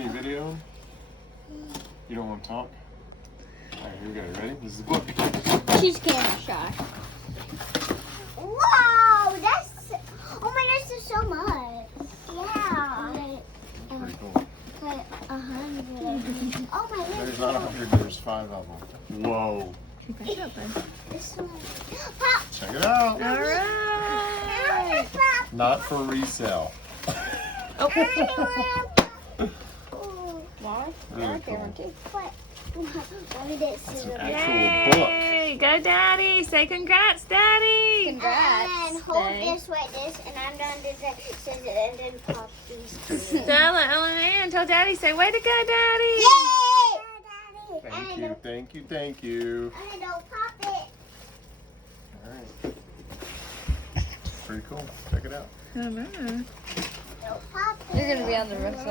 you video? You don't want to talk? Alright, here we go. You ready? This is the book. She's camera shy. Wow, that's. Oh my gosh, there's so much. Yeah. Pretty cool. Like 100. Oh my goodness. There's not 100, there's 5 of them. Whoa. Pick that up, bud. This one. Pop. Check it out. All right. Pop. Not for resale. Why? Really cool. What? What did it That's say? an actual book. Yay! Go, Daddy! Say congrats, Daddy! Congrats. And hold Stay. this like this, and I'm gonna do that, and then pop these two. Stella, Ellen, and tell Daddy, say way to go, Daddy! Yay! Thank you, thank you, thank you. And don't pop it. Alright. Pretty cool. Check it out. I know. Don't pop it. You're gonna be on the roof, so